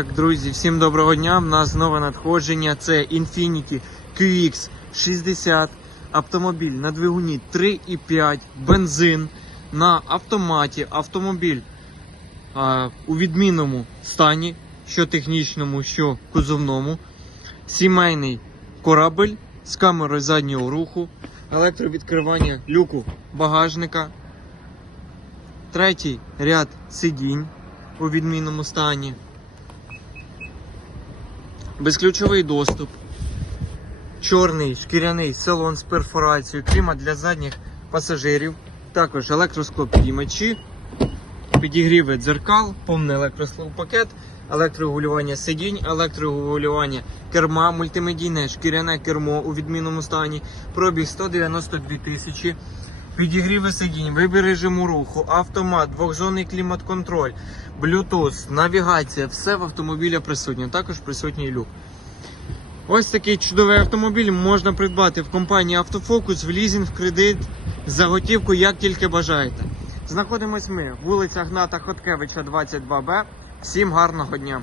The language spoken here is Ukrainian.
Так, друзі, всім доброго дня. В нас нове надходження. Це Infiniti QX 60. Автомобіль на двигуні 3,5, бензин на автоматі. Автомобіль а, у відмінному стані, що технічному, що кузовному. Сімейний корабель з камерою заднього руху, електровідкривання люку багажника. Третій ряд сидінь у відмінному стані безключовий доступ, чорний шкіряний салон з перфорацією, клімат для задніх пасажирів, також електросклопідіймачі, підігріви дзеркал, повний електросклопакет, електрорегулювання сидінь, електрорегулювання керма, мультимедійне шкіряне кермо у відмінному стані, пробіг 192 тисячі. Підігріви сидінь, вибір режиму руху, автомат, двохзонний клімат-контроль, Bluetooth, навігація, все в автомобіля присутнє. Також присутній люк. Ось такий чудовий автомобіль можна придбати в компанії Автофокус в лізинг, в кредит, за готівку, як тільки бажаєте. Знаходимось ми, вулиця Гната Хоткевича, 22Б. Всім гарного дня!